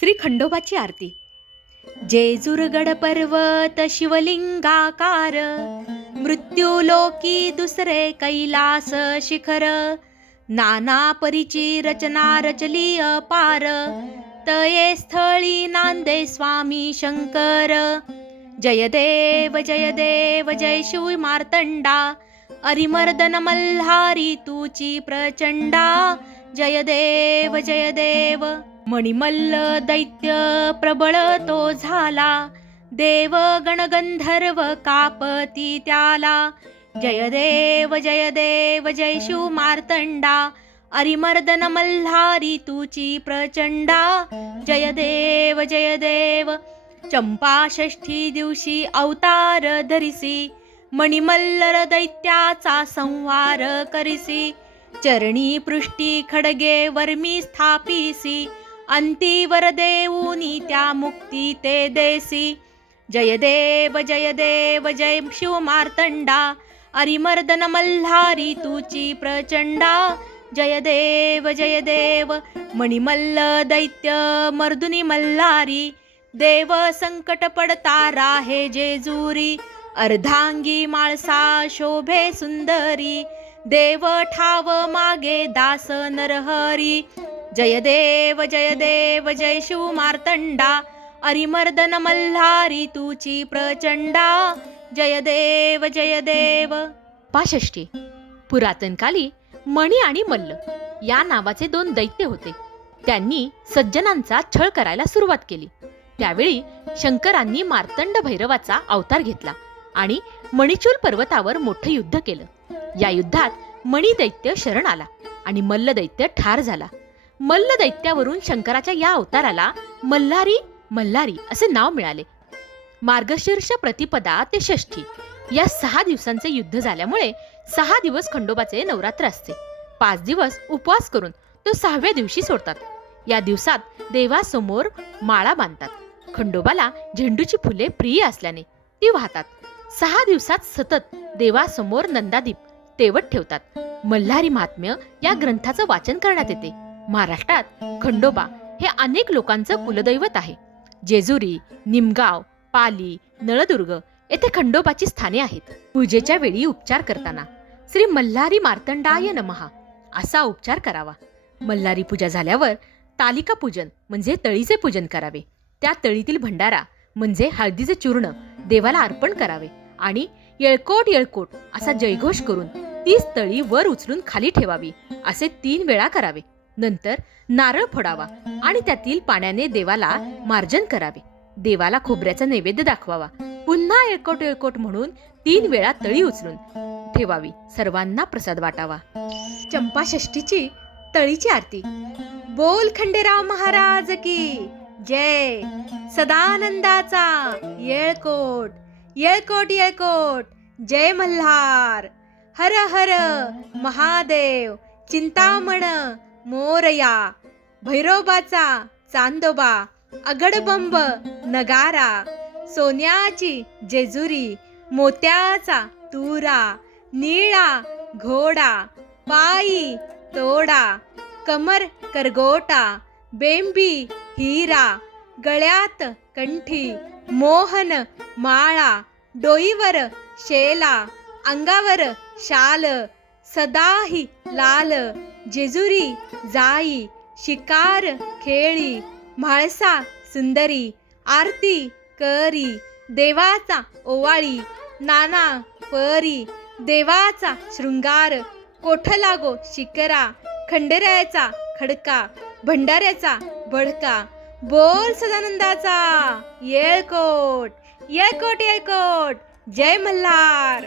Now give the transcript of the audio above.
श्री खंडोबाची आरती. जेजुरगड पर्वत शिवलिंगाकार मृत्यूलोकी दुसरे कैलास शिखर नाना परीची रचना रचली अपार तये स्थळी नांदे स्वामी शंकर. जय देव जय देव जय शिव मार्तंडा अरिमर्दन मल्हारी तुची प्रचंडा. जय देव जय देव मणिमल्ल दैत्य प्रबळ तो झाला. देव गणगंधर्व कापती त्याला. जय देव जय देव जय शिव मार्तंडा अरिमर्दन मल्हारी तुची प्रचंडा. जय देव जय देव चंपा षष्ठी दिवशी अवतार धरिसी. मणिमल्लर दैत्याचा संहार करिसी. चरणी पृष्टी खडगे वर्मी स्थापिसी. अंतीवर देऊनी त्या मुक्ती ते देसी जय देव जय देव जय शिव मार्तंडा अरिमर्दन मल्हारी तुची प्रचंडा जय देव जय देव मणिमल्ल दैत्य मर्दुनी मल्हारी देव संकट पडता राहे जेजुरी अर्धांगी माळसा शोभे सुंदरी देव ठाव मागे दास नरहरी जय देव जय देव जय शिव मार्तंडा अरिमर्दन मल्हारी तुची प्रचंडा जय देव जय देव पाषष्टी पुरातन काली मणी आणि मल्ल या नावाचे दोन दैत्य होते. त्यांनी सज्जनांचा छळ करायला सुरुवात केली. त्यावेळी शंकरांनी मार्तंड भैरवाचा अवतार घेतला आणि मणिचूल पर्वतावर मोठं युद्ध केलं. या युद्धात मणी दैत्य शरण आला आणि मल्ल दैत्य ठार झाला. मल्ल दैत्यावरून शंकराच्या या अवताराला मल्हारी मल्हारी असे नाव मिळाले. मार्गशीर्ष प्रतिपदा ते षष्ठी. या सहा दिवसांचे युद्ध झाल्यामुळे सहा दिवस खंडोबाचे नवरात्र असते. पाच दिवस उपवास करून तो सहाव्या दिवशी सोडतात. या दिवसात देवासमोर माळा बांधतात. खंडोबाला झेंडूची फुले प्रिय असल्याने ती वाहतात. सहा दिवसात सतत देवासमोर नंदादीप तेवत ठेवतात. मल्हारी महात्म्य या ग्रंथाचं वाचन करण्यात येते. महाराष्ट्रात खंडोबा हे अनेक लोकांचं कुलदैवत आहे. जेजुरी निमगाव पाली नळदुर्ग येथे खंडोबाची स्थाने आहेत. पूजेच्या वेळी उपचार करताना श्री मल्हारी मार्तंडाय नमहा असा उपचार करावा. मल्हारी पूजा झाल्यावर तालिका पूजन म्हणजे तळीचे पूजन करावे. त्या तळीतील भंडारा म्हणजे हळदीचे चूर्ण देवाला अर्पण करावे आणि येळकोट येळकोट असा जयघोष करून तीच तळी वर उचलून खाली ठेवावी असे तीन वेळा करावे. नंतर नारळ फोडावा आणि त्यातील पाण्याने देवाला मार्जन करावे. देवाला खोबऱ्याचा नैवेद्य दाखवावा. पुन्हा येळकोट येळकोट म्हणून तीन वेळा तळी उचलून ठेवावी. सर्वांना प्रसाद वाटावा. चंपा षष्टीची तळीची आरती. बोल खंडेराव महाराज की जय. सदानंदाचा येळकोट येळकोट येळकोट. जय मल्हार. हर हर महादेव. चिंतामण मोरया भैरोबाचा चांदोबा अगडबंब नगारा सोन्याची जेजुरी मोत्याचा तुरा निळा घोडा पायी तोडा कमर करगोटा बेंबी हिरा गळ्यात कंठी मोहन माळा डोईवर शेला अंगावर शाल सदाही लाल जेजुरी जाई शिकार खेळी म्हाळसा सुंदरी आरती करी देवाचा ओवाळी नाना परी देवाचा शृंगार कोठ लागो शिकरा खंडेरायाचा खडका भंडाऱ्याचा भडका बोल सदानंदाचा येळकोट येळकोट येळकोट. जय मल्हार.